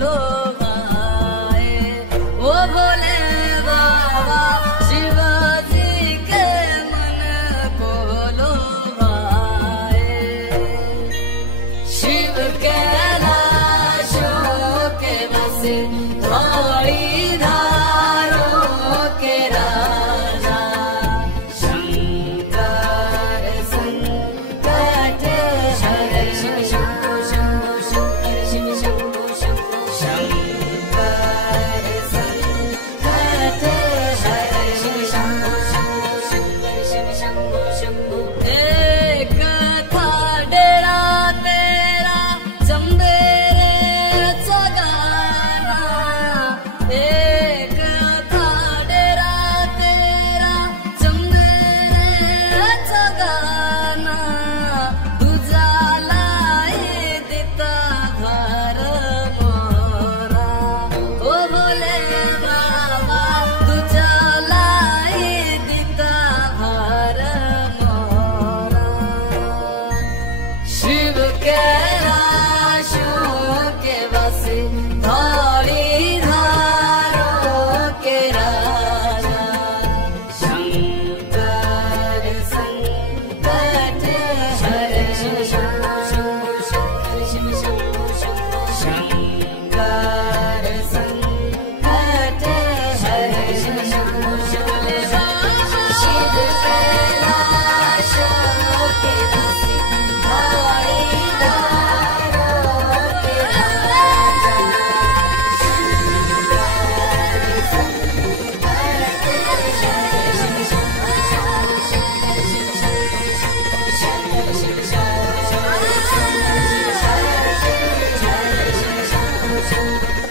लो भाए। ओ भोले बाबा शिव जी के मन को लो भाए। शिव कैलाशों के बसे धौली धारों के राजा शंकर संकट हरे। शिव शंभो शंभो शंकर शिव शंभो शंभो शंकर संकट हरे। शिव शंभो शंभो शंकर शिव शंभो शंभो। एक था डेरा तेरा चंबेरेचा गाना। एक था डेरा तेरा चंबेरेचा गाना। तुझा लाई देता घर मोरा। ओ भोले बाबा तुझा लाई देता घर मोरा। शिव कैलाशों के बसे धौली धारों के राजा शंकर संकट हरे। शिव शंभो शंभो शंकर शिव शंभो शंभो शंकर संकट हरे। शिव शंभो शंभो शंकर शिव कैलाशों के बसे धौली धारों के राजा शंकर